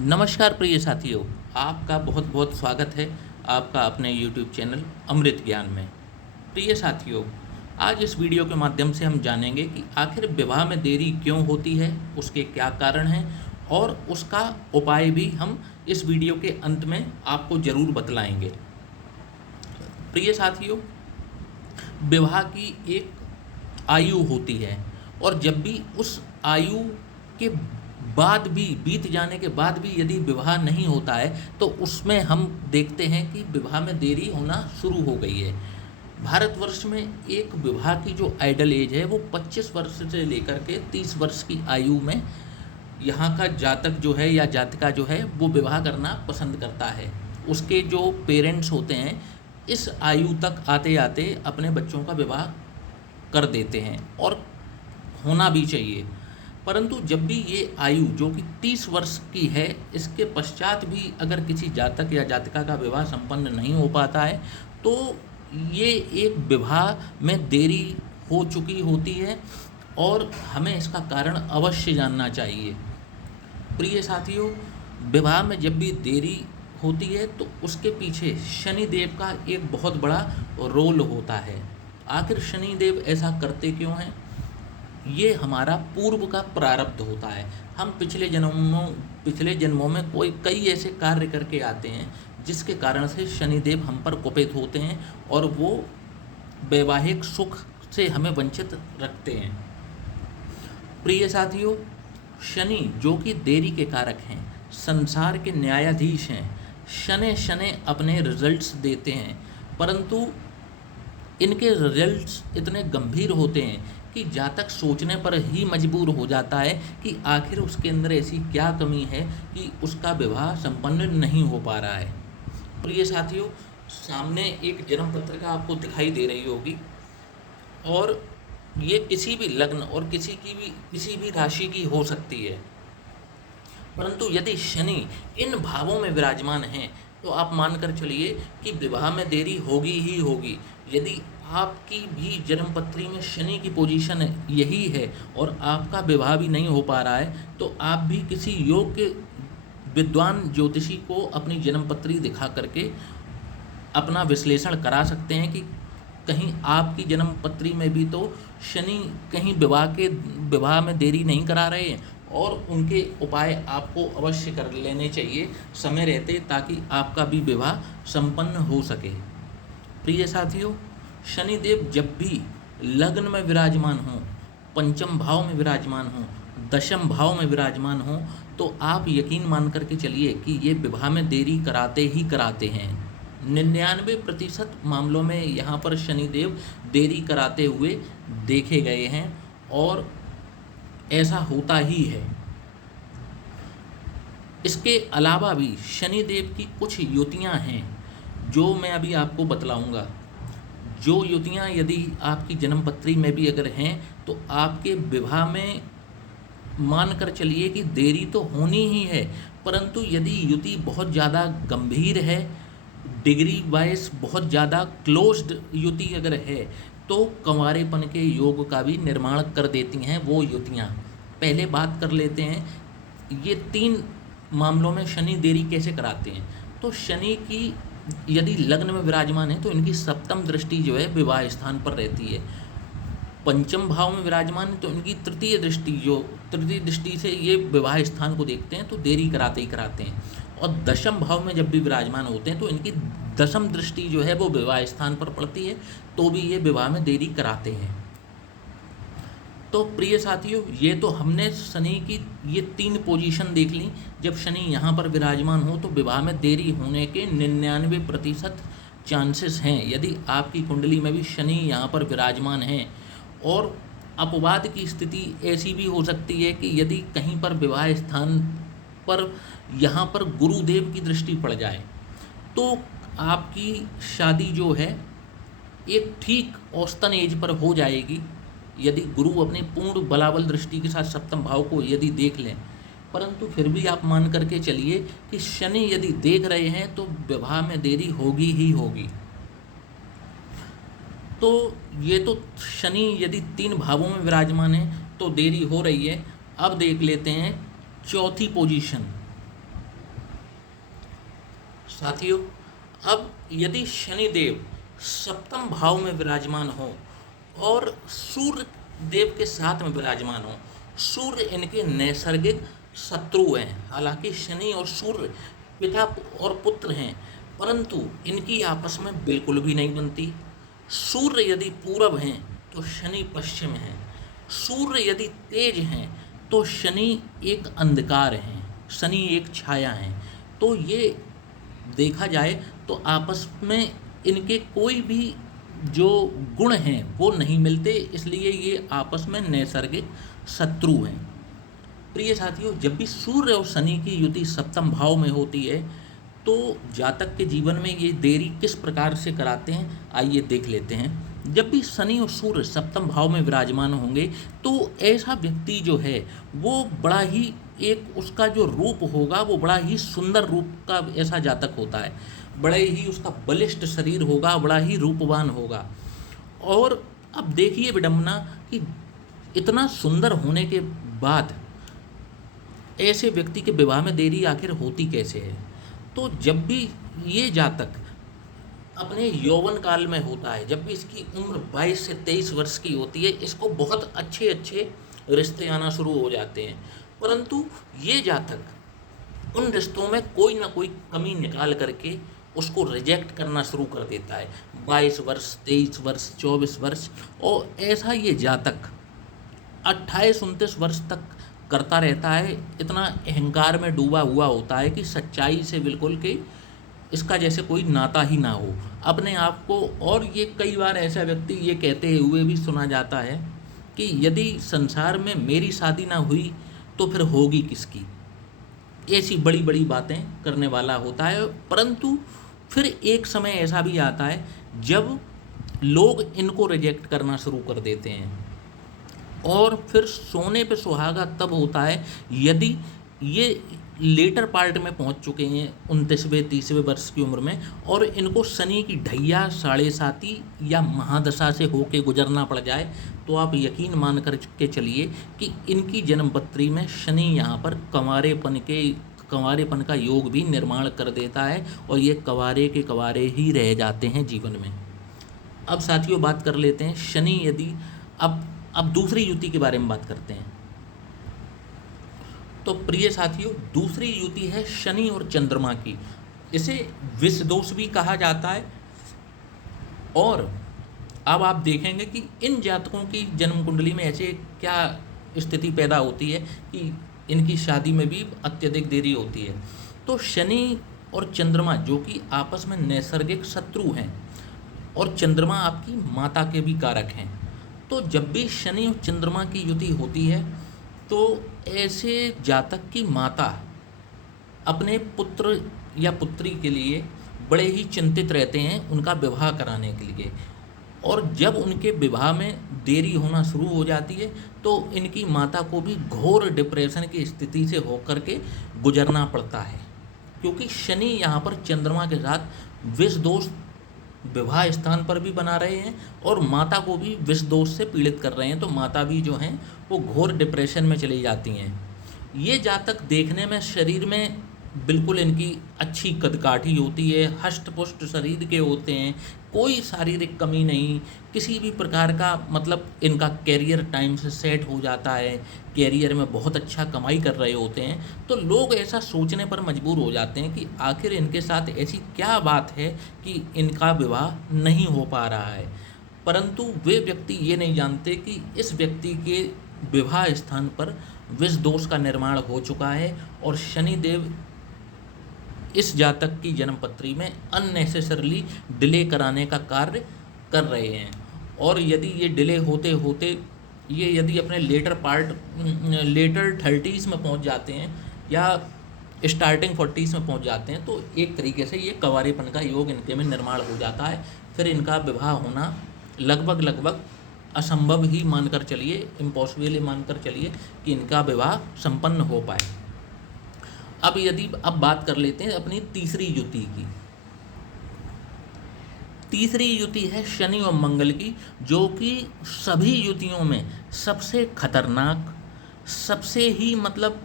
नमस्कार प्रिय साथियों, आपका बहुत बहुत स्वागत है आपका अपने YouTube चैनल अमृत ज्ञान में। प्रिय साथियों, आज इस वीडियो के माध्यम से हम जानेंगे कि आखिर विवाह में देरी क्यों होती है, उसके क्या कारण हैं और उसका उपाय भी हम इस वीडियो के अंत में आपको ज़रूर बतलाएंगे। प्रिय साथियों, विवाह की एक आयु होती है और जब भी उस आयु के बाद भी बीत जाने के बाद भी यदि विवाह नहीं होता है तो उसमें हम देखते हैं कि विवाह में देरी होना शुरू हो गई है। भारतवर्ष में एक विवाह की जो आइडल एज है वो 25 वर्ष से लेकर के 30 वर्ष की आयु में यहाँ का जातक जो है या जातिका जो है वो विवाह करना पसंद करता है। उसके जो पेरेंट्स होते हैं इस आयु तक आते आते अपने बच्चों का विवाह कर देते हैं और होना भी चाहिए। परंतु जब भी ये आयु जो कि 30 वर्ष की है, इसके पश्चात भी अगर किसी जातक या जातिका का विवाह संपन्न नहीं हो पाता है तो ये एक विवाह में देरी हो चुकी होती है और हमें इसका कारण अवश्य जानना चाहिए। प्रिय साथियों, विवाह में जब भी देरी होती है तो उसके पीछे शनिदेव का एक बहुत बड़ा रोल होता है। आखिर शनिदेव ऐसा करते क्यों हैं? ये हमारा पूर्व का प्रारब्ध होता है। हम पिछले जन्मों में कई ऐसे कार्य करके आते हैं जिसके कारण से शनिदेव हम पर कुपित होते हैं और वो वैवाहिक सुख से हमें वंचित रखते हैं। प्रिय साथियों, शनि जो कि देरी के कारक हैं, संसार के न्यायाधीश हैं, शनै शनै अपने रिजल्ट्स देते हैं, परंतु इनके रिजल्ट्स इतने गंभीर होते हैं कि जातक सोचने पर ही मजबूर हो जाता है कि आखिर उसके अंदर ऐसी क्या कमी है कि उसका विवाह संपन्न नहीं हो पा रहा है। प्रिय साथियों, सामने एक जन्म पत्रिका आपको दिखाई दे रही होगी और ये किसी भी लग्न और किसी भी राशि की हो सकती है। परंतु यदि शनि इन भावों में विराजमान हैं तो आप मानकर चलिए कि विवाह में देरी होगी ही होगी। यदि आपकी भी जन्मपत्री में शनि की पोजीशन यही है और आपका विवाह भी नहीं हो पा रहा है तो आप भी किसी योग्य विद्वान ज्योतिषी को अपनी जन्मपत्री दिखा करके अपना विश्लेषण करा सकते हैं कि कहीं आपकी जन्मपत्री में भी तो शनि कहीं विवाह में देरी नहीं करा रहे हैं और उनके उपाय आपको अवश्य कर लेने चाहिए समय रहते, ताकि आपका भी विवाह संपन्न हो सके। प्रिय साथियों, शनिदेव जब भी लग्न में विराजमान हो, पंचम भाव में विराजमान हो, दशम भाव में विराजमान हो तो आप यकीन मान करके चलिए कि ये विवाह में देरी कराते ही कराते हैं। 99% मामलों में यहाँ पर शनिदेव देरी कराते हुए देखे गए हैं और ऐसा होता ही है। इसके अलावा भी शनिदेव की कुछ युतियाँ हैं जो मैं अभी आपको बतलाऊंगा। जो युतियाँ यदि आपकी जन्मपत्री में भी अगर हैं तो आपके विवाह में मान कर चलिए कि देरी तो होनी ही है, परंतु यदि युति बहुत ज़्यादा गंभीर है, डिग्री वाइज बहुत ज़्यादा क्लोज्ड युति अगर है तो कंवारेपन के योग का भी निर्माण कर देती हैं वो युतियाँ। पहले बात कर लेते हैं ये 3 मामलों में शनि देरी कैसे कराते हैं। तो शनि की यदि लग्न में विराजमान है तो इनकी सप्तम दृष्टि जो है विवाह स्थान पर रहती है। पंचम भाव में विराजमान है तो इनकी तृतीय दृष्टि से ये विवाह स्थान को देखते हैं तो देरी कराते ही कराते हैं। और दशम भाव में जब भी विराजमान होते हैं तो इनकी दशम दृष्टि जो है वो विवाह स्थान पर पड़ती है तो भी ये विवाह में देरी कराते हैं। तो प्रिय साथियों, ये तो हमने शनि की ये 3 पोजीशन देख ली। जब शनि यहाँ पर विराजमान हो तो विवाह में देरी होने के 99% चांसेस हैं। यदि आपकी कुंडली में भी शनि यहाँ पर विराजमान है और अपवाद की स्थिति ऐसी भी हो सकती है कि यदि कहीं पर विवाह स्थान पर यहाँ पर गुरुदेव की दृष्टि पड़ जाए तो आपकी शादी जो है एक ठीक औसतन एज पर हो जाएगी, यदि गुरु अपनी पूर्ण बलाबल दृष्टि के साथ सप्तम भाव को यदि देख लें। परंतु फिर भी आप मान करके चलिए कि शनि यदि देख रहे हैं तो विवाह में देरी होगी ही होगी। तो ये तो शनि यदि 3 भावों में विराजमान है तो देरी हो रही है। अब देख लेते हैं चौथी पोजीशन। साथियों, अब यदि शनिदेव सप्तम भाव में विराजमान हो और सूर्य देव के साथ में विराजमान हो, सूर्य इनके नैसर्गिक शत्रु हैं। हालांकि शनि और सूर्य पिता और पुत्र हैं, परंतु इनकी आपस में बिल्कुल भी नहीं बनती। सूर्य यदि पूरब हैं तो शनि पश्चिम हैं, सूर्य यदि तेज हैं तो शनि एक अंधकार हैं, शनि एक छाया हैं। तो ये देखा जाए तो आपस में इनके कोई भी जो गुण हैं वो नहीं मिलते, इसलिए ये आपस में नैसर्गिक शत्रु हैं। प्रिय साथियों, जब भी सूर्य और शनि की युति सप्तम भाव में होती है तो जातक के जीवन में ये देरी किस प्रकार से कराते हैं, आइए देख लेते हैं। जब भी शनि और सूर्य सप्तम भाव में विराजमान होंगे तो ऐसा व्यक्ति जो है वो बड़ा ही एक उसका जो रूप होगा वो बड़ा ही सुंदर रूप का ऐसा जातक होता है, बड़े ही उसका बलिष्ठ शरीर होगा, बड़ा ही रूपवान होगा। और अब देखिए विडंबना कि इतना सुंदर होने के बाद ऐसे व्यक्ति के विवाह में देरी आखिर होती कैसे है। तो जब भी ये जातक अपने यौवन काल में होता है, जब भी इसकी उम्र 22 से 23 वर्ष की होती है, इसको बहुत अच्छे अच्छे रिश्ते आना शुरू हो जाते हैं, परंतु ये जातक उन रिश्तों में कोई ना कोई कमी निकाल करके उसको रिजेक्ट करना शुरू कर देता है। 22 वर्ष, 23 वर्ष, 24 वर्ष, और ऐसा ये जातक 28-29 वर्ष तक करता रहता है। इतना अहंकार में डूबा हुआ होता है कि सच्चाई से बिल्कुल कि इसका जैसे कोई नाता ही ना हो अपने आप को। और ये कई बार ऐसा व्यक्ति ये कहते हुए भी सुना जाता है कि यदि संसार में मेरी शादी ना हुई तो फिर होगी किसकी। ऐसी बड़ी बड़ी बातें करने वाला होता है, परंतु फिर एक समय ऐसा भी आता है जब लोग इनको रिजेक्ट करना शुरू कर देते हैं। और फिर सोने पे सुहागा तब होता है यदि ये लेटर पार्ट में पहुंच चुके हैं 29वें 30वें वर्ष की उम्र में, और इनको शनि की ढैया, साढ़े साती या महादशा से होके गुजरना पड़ जाए, तो आप यकीन मान कर के चलिए कि इनकी जन्मपत्री में शनि यहाँ पर कंवारेपन का योग भी निर्माण कर देता है, और ये कंवारे के कंवारे ही रह जाते हैं जीवन में। अब साथियों बात कर लेते हैं शनि यदि अब दूसरी युति के बारे में बात करते हैं। तो प्रिय साथियों, दूसरी युति है शनि और चंद्रमा की। इसे विष दोष भी कहा जाता है। और अब आप देखेंगे कि इन जातकों की जन्म कुंडली में ऐसे क्या स्थिति पैदा होती है कि इनकी शादी में भी अत्यधिक देरी होती है। तो शनि और चंद्रमा जो कि आपस में नैसर्गिक शत्रु हैं, और चंद्रमा आपकी माता के भी कारक हैं, तो जब भी शनि और चंद्रमा की युति होती है तो ऐसे जातक की माता अपने पुत्र या पुत्री के लिए बड़े ही चिंतित रहते हैं उनका विवाह कराने के लिए। और जब उनके विवाह में देरी होना शुरू हो जाती है तो इनकी माता को भी घोर डिप्रेशन की स्थिति से होकर के गुजरना पड़ता है, क्योंकि शनि यहाँ पर चंद्रमा के साथ विष दोष विवाह स्थान पर भी बना रहे हैं और माता को भी विष दोष से पीड़ित कर रहे हैं। तो माता भी जो हैं वो घोर डिप्रेशन में चली जाती हैं। ये जातक देखने में शरीर में बिल्कुल इनकी अच्छी कदकाठी होती है, हष्ट पुष्ट शरीर के होते हैं, कोई शारीरिक कमी नहीं, किसी भी प्रकार का मतलब इनका कैरियर टाइम से सेट हो जाता है, कैरियर में बहुत अच्छा कमाई कर रहे होते हैं। तो लोग ऐसा सोचने पर मजबूर हो जाते हैं कि आखिर इनके साथ ऐसी क्या बात है कि इनका विवाह नहीं हो पा रहा है। परंतु वे व्यक्ति ये नहीं जानते कि इस व्यक्ति के विवाह स्थान पर विष दोष का निर्माण हो चुका है और शनिदेव इस जातक की जन्मपत्री में अननेसेसरली डिले कराने का कार्य कर रहे हैं। और यदि ये डिले होते होते ये यदि अपने लेटर 30s में पहुंच जाते हैं या स्टार्टिंग 40s में पहुंच जाते हैं, तो एक तरीके से ये कंवारेपन का योग इनके में निर्माण हो जाता है। फिर इनका विवाह होना लगभग असंभव ही मानकर चलिए, इम्पॉसिबल ही मानकर चलिए कि इनका विवाह संपन्न हो पाए। अब बात कर लेते हैं अपनी तीसरी युति की। तीसरी युति है शनि और मंगल की, जो कि सभी युतियों में सबसे खतरनाक, सबसे ही मतलब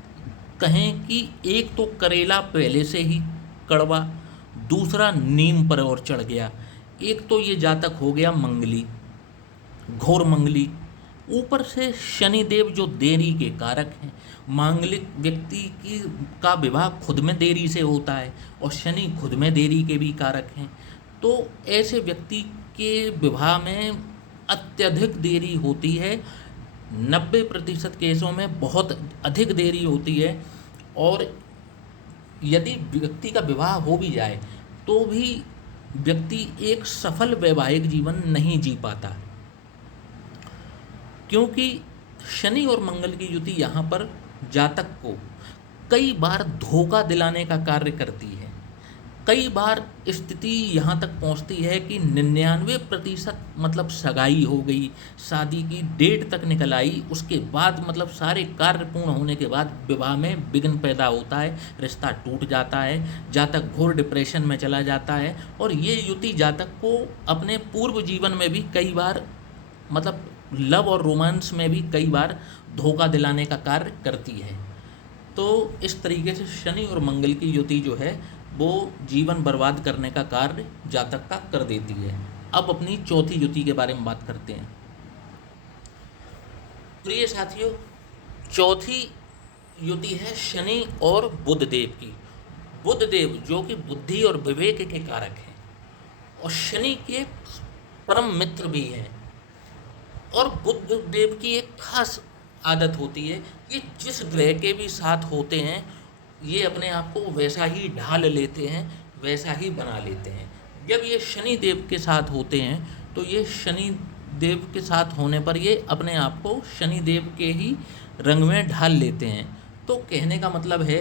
कहें कि एक तो करेला पहले से ही कड़वा, दूसरा नीम पर और चढ़ गया। एक तो ये जातक हो गया मंगली, घोर मंगली, ऊपर से शनिदेव जो देरी के कारक हैं। मांगलिक व्यक्ति की का विवाह खुद में देरी से होता है और शनि खुद में देरी के भी कारक हैं। तो ऐसे व्यक्ति के विवाह में अत्यधिक देरी होती है, 90% केसों में बहुत अधिक देरी होती है। और यदि व्यक्ति का विवाह हो भी जाए तो भी व्यक्ति एक सफल वैवाहिक जीवन नहीं जी पाता, क्योंकि शनि और मंगल की युति यहाँ पर जातक को कई बार धोखा दिलाने का कार्य करती है। कई बार स्थिति यहाँ तक पहुँचती है कि 99% मतलब सगाई हो गई, शादी की डेट तक निकल आई, उसके बाद मतलब सारे कार्य पूर्ण होने के बाद विवाह में विघ्न पैदा होता है, रिश्ता टूट जाता है, जातक घोर डिप्रेशन में चला जाता है। और ये युति जातक को अपने पूर्व जीवन में भी कई बार मतलब लव और रोमांस में भी कई बार धोखा दिलाने का कार्य करती है। तो इस तरीके से शनि और मंगल की युति जो है वो जीवन बर्बाद करने का कार्य जातक का कर देती है। अब अपनी चौथी युति के बारे में बात करते हैं। प्रिय साथियों, चौथी युति है शनि और बुध देव की। बुध देव जो कि बुद्धि और विवेक के कारक हैं और शनि के परम मित्र भी हैं। और बुध देव की एक खास आदत होती है, ये जिस ग्रह के भी साथ होते हैं ये अपने आप को वैसा ही ढाल लेते हैं, वैसा ही बना लेते हैं। जब ये शनि देव के साथ होते हैं तो ये शनि देव के साथ होने पर ये अपने आप को शनि देव के ही रंग में ढाल लेते हैं। तो कहने का मतलब है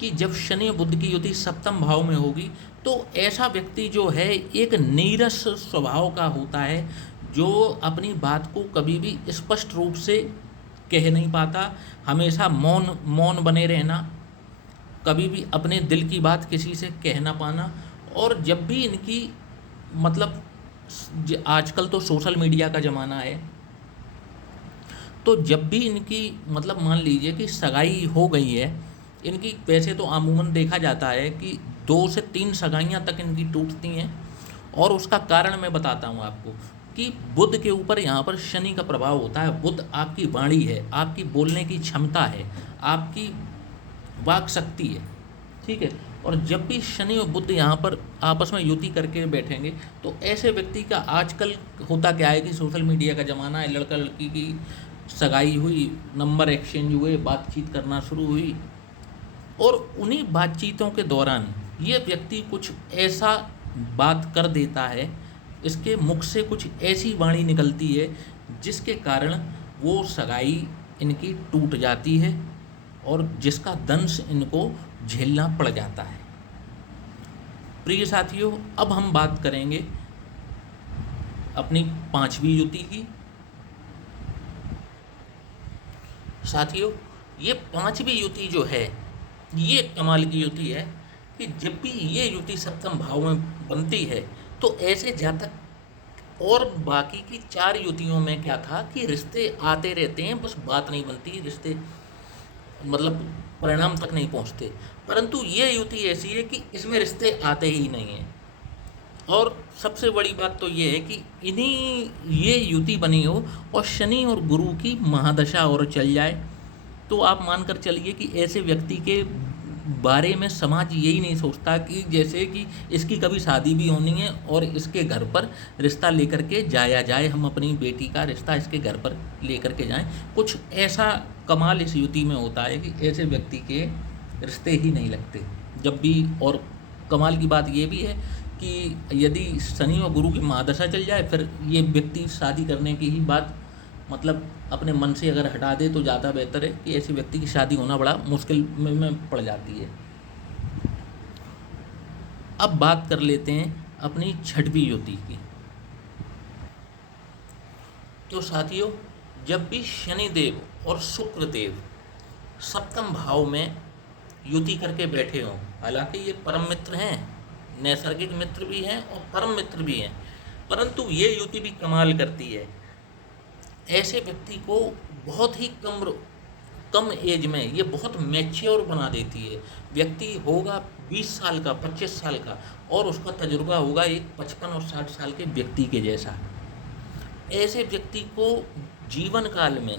कि जब शनि और बुध की युति सप्तम भाव में होगी तो ऐसा व्यक्ति जो है एक नीरस स्वभाव का होता है, जो अपनी बात को कभी भी स्पष्ट रूप से कह नहीं पाता, हमेशा मौन बने रहना, कभी भी अपने दिल की बात किसी से कह ना पाना। और जब भी इनकी मतलब आजकल तो सोशल मीडिया का ज़माना है, तो जब भी इनकी मतलब मान लीजिए कि सगाई हो गई है, इनकी वैसे तो अमूमन देखा जाता है कि 2 से 3 सगाइयाँ तक इनकी टूटती हैं। और उसका कारण मैं बताता हूँ आपको कि बुध के ऊपर यहाँ पर शनि का प्रभाव होता है। बुध आपकी वाणी है, आपकी बोलने की क्षमता है, आपकी वाक शक्ति है, ठीक है। और जब भी शनि और बुध यहाँ पर आपस में युति करके बैठेंगे तो ऐसे व्यक्ति का आजकल होता क्या है कि सोशल मीडिया का ज़माना है, लड़का लड़की की सगाई हुई, नंबर एक्सचेंज हुए, बातचीत करना शुरू हुई और उन्हीं बातचीतों के दौरान ये व्यक्ति कुछ ऐसा बात कर देता है, इसके मुख से कुछ ऐसी वाणी निकलती है जिसके कारण वो सगाई इनकी टूट जाती है और जिसका दंश इनको झेलना पड़ जाता है। प्रिय साथियों, अब हम बात करेंगे अपनी 5वीं युति की। साथियों, ये 5वीं युति जो है ये कमाल की युति है कि जब भी ये युति सप्तम भाव में बनती है तो ऐसे जातक और बाकी की 4 युतियों में क्या था कि रिश्ते आते रहते हैं, बस बात नहीं बनती, रिश्ते मतलब परिणाम तक नहीं पहुंचते। परंतु ये युति ऐसी है कि इसमें रिश्ते आते ही नहीं हैं। और सबसे बड़ी बात तो ये है कि इन्हीं ये युति बनी हो और शनि और गुरु की महादशा और चल जाए तो आप मानकर चलिए कि ऐसे व्यक्ति के बारे में समाज यही नहीं सोचता कि जैसे कि इसकी कभी शादी भी होनी है और इसके घर पर रिश्ता लेकर के जाया जाए, हम अपनी बेटी का रिश्ता इसके घर पर लेकर के जाएं। कुछ ऐसा कमाल इस युति में होता है कि ऐसे व्यक्ति के रिश्ते ही नहीं लगते जब भी। और कमाल की बात ये भी है कि यदि शनि और गुरु की महादशा चल जाए फिर ये व्यक्ति शादी करने की ही बात मतलब अपने मन से अगर हटा दे तो ज़्यादा बेहतर है कि ऐसे व्यक्ति की शादी होना बड़ा मुश्किल में पड़ जाती है। अब बात कर लेते हैं अपनी 6वीं युति की। तो साथियों, जब भी शनि देव और शुक्र देव सप्तम भाव में युति करके बैठे हों, हालांकि ये परम मित्र हैं, नैसर्गिक मित्र भी हैं और परम मित्र भी हैं, परंतु ये युति भी कमाल करती है। ऐसे व्यक्ति को बहुत ही कम एज में ये बहुत मैच्योर बना देती है। व्यक्ति होगा 20 साल का, 25 साल का, और उसका तजुर्बा होगा एक 55 और 60 साल के व्यक्ति के जैसा। ऐसे व्यक्ति को जीवन काल में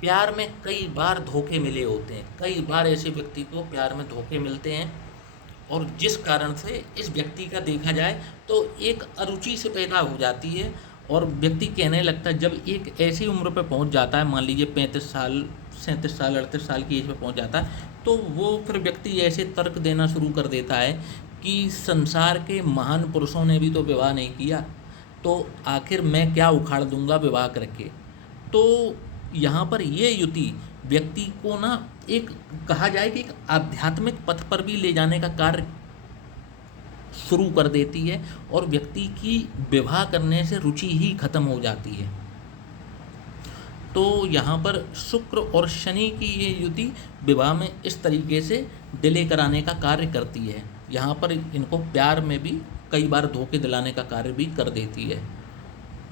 प्यार में कई बार धोखे मिले होते हैं, कई बार ऐसे व्यक्ति को प्यार में धोखे मिलते हैं, और जिस कारण से इस व्यक्ति का देखा जाए तो एक अरुचि से पैदा हो जाती है, और व्यक्ति कहने लगता है, जब एक ऐसी उम्र पे पहुंच जाता है, मान लीजिए 35 साल, 37 साल, 38 साल की एज पे पहुंच जाता है, तो वो फिर व्यक्ति ऐसे तर्क देना शुरू कर देता है कि संसार के महान पुरुषों ने भी तो विवाह नहीं किया, तो आखिर मैं क्या उखाड़ दूंगा विवाह करके। तो यहाँ पर ये युति व्यक्ति को ना एक कहा जाए कि एक आध्यात्मिक पथ पर भी ले जाने का कार्य शुरू कर देती है, और व्यक्ति की विवाह करने से रुचि ही खत्म हो जाती है। तो यहाँ पर शुक्र और शनि की ये युति विवाह में इस तरीके से डिले कराने का कार्य करती है। यहाँ पर इनको प्यार में भी कई बार धोखे दिलाने का कार्य भी कर देती है।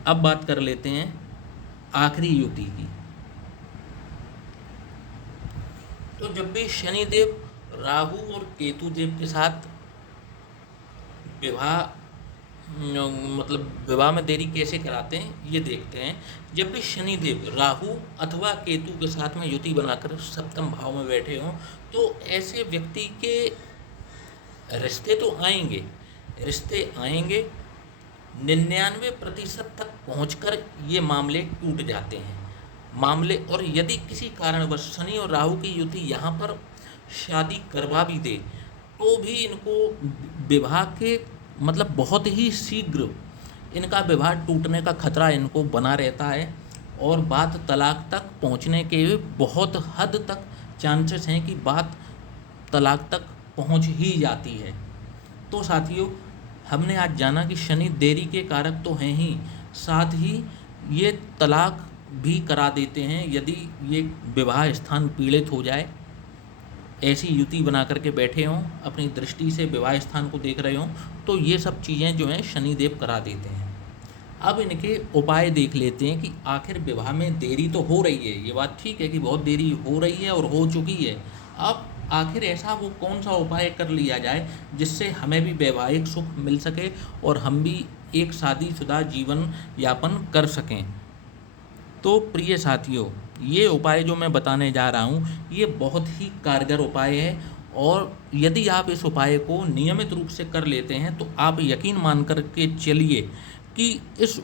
अब बात कर लेते हैं आखिरी युति की। तो जब भी शनिदेव राहु और केतु देव के साथ विवाह मतलब विवाह में देरी कैसे कराते हैं ये देखते हैं। जब भी शनिदेव राहु अथवा केतु के साथ में युति बनाकर सप्तम भाव में बैठे हों, तो ऐसे व्यक्ति के रिश्ते तो आएंगे, रिश्ते आएंगे, 99% तक पहुंचकर ये मामले टूट जाते हैं मामले। और यदि किसी कारणवश शनि और राहु की युति यहाँ पर शादी करवा भी दे, तो भी इनको विवाह के मतलब बहुत ही शीघ्र इनका विवाह टूटने का खतरा इनको बना रहता है, और बात तलाक तक पहुंचने के बहुत हद तक चांसेस हैं कि बात तलाक तक पहुंच ही जाती है। तो साथियों, हमने आज जाना कि शनि देरी के कारक तो हैं ही, साथ ही ये तलाक भी करा देते हैं यदि ये विवाह स्थान पीड़ित हो जाए, ऐसी युति बना करके बैठे हों, अपनी दृष्टि से विवाह स्थान को देख रहे हों, तो ये सब चीज़ें जो हैं शनिदेव करा देते हैं। अब इनके उपाय देख लेते हैं कि आखिर विवाह में देरी तो हो रही है, ये बात ठीक है कि बहुत देरी हो रही है और हो चुकी है। अब आखिर ऐसा वो कौन सा उपाय कर लिया जाए जिससे हमें भी वैवाहिक सुख मिल सके और हम भी एक शादीशुदा जीवन यापन कर सकें। तो प्रिय साथियों, ये उपाय जो मैं बताने जा रहा हूँ ये बहुत ही कारगर उपाय है, और यदि आप इस उपाय को नियमित रूप से कर लेते हैं तो आप यकीन मान कर के चलिए कि इस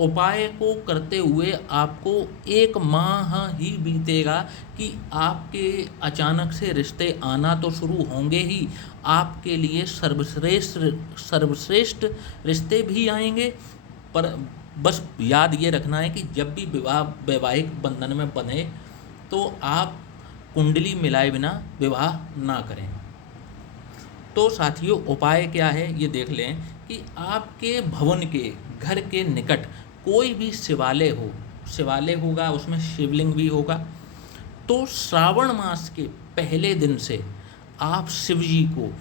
उपाय को करते हुए आपको 1 माह ही बीतेगा कि आपके अचानक से रिश्ते आना तो शुरू होंगे ही, आपके लिए सर्वश्रेष्ठ रिश्ते भी आएंगे। पर बस याद ये रखना है कि जब भी वैवाहिक बंधन में बंधे तो आप कुंडली मिलाए बिना विवाह ना करें। तो साथियों, उपाय क्या है ये देख लें कि आपके भवन के घर के निकट कोई भी शिवालय होगा, उसमें शिवलिंग भी होगा, तो श्रावण मास के पहले दिन से आप शिव जी को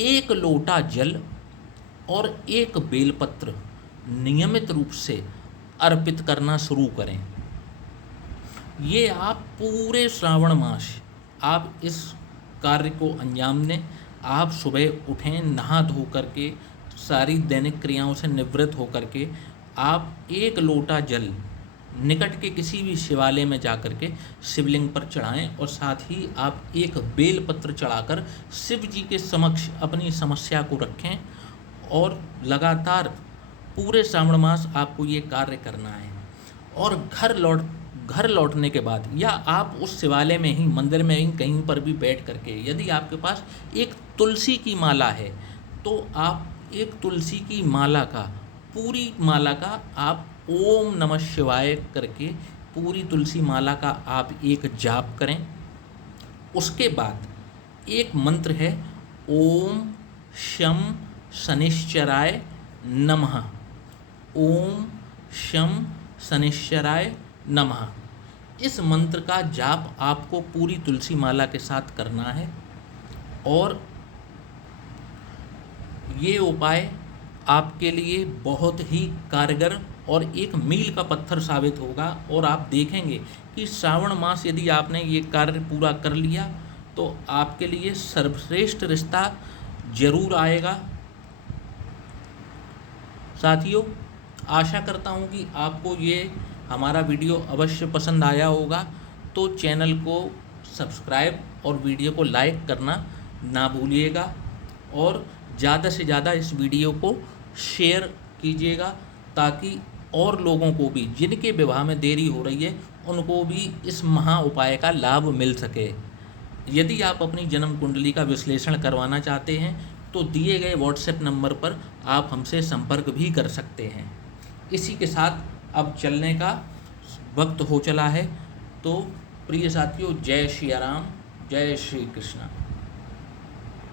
1 लोटा जल और 1 बेलपत्र नियमित रूप से अर्पित करना शुरू करें। ये आप पूरे श्रावण मास आप इस कार्य को अंजाम दें। आप सुबह उठें, नहा धो करके सारी दैनिक क्रियाओं से निवृत्त होकर के आप 1 लोटा जल निकट के किसी भी शिवालय में जा कर के शिवलिंग पर चढ़ाएं, और साथ ही आप 1 बेलपत्र चढ़ाकर शिव जी के समक्ष अपनी समस्या को रखें, और लगातार पूरे श्रावण मास आपको ये कार्य करना है। और घर लौटने के बाद या आप उस शिवालय में ही, मंदिर में ही कहीं पर भी बैठ करके, यदि आपके पास एक तुलसी की माला है तो आप एक तुलसी की माला का, पूरी माला का आप ओम नमः शिवाय करके पूरी तुलसी माला का आप एक जाप करें। उसके बाद एक मंत्र है, ओम शम शनिश्चराय नमः, ओम शम शनिश्चराय नमः। इस मंत्र का जाप आपको पूरी तुलसी माला के साथ करना है, और ये उपाय आपके लिए बहुत ही कारगर और एक मील का पत्थर साबित होगा। और आप देखेंगे कि श्रावण मास यदि आपने ये कार्य पूरा कर लिया तो आपके लिए सर्वश्रेष्ठ रिश्ता जरूर आएगा। साथियों, आशा करता हूँ कि आपको ये हमारा वीडियो अवश्य पसंद आया होगा, तो चैनल को सब्सक्राइब और वीडियो को लाइक करना ना भूलिएगा और ज़्यादा से ज़्यादा इस वीडियो को शेयर कीजिएगा, ताकि और लोगों को भी जिनके विवाह में देरी हो रही है उनको भी इस महा उपाय का लाभ मिल सके। यदि आप अपनी जन्म कुंडली का विश्लेषण करवाना चाहते हैं तो दिए गए व्हाट्सएप नंबर पर आप हमसे संपर्क भी कर सकते हैं। इसी के साथ अब चलने का वक्त हो चला है, तो प्रिय साथियों, जय श्री राम, जय श्री कृष्ण।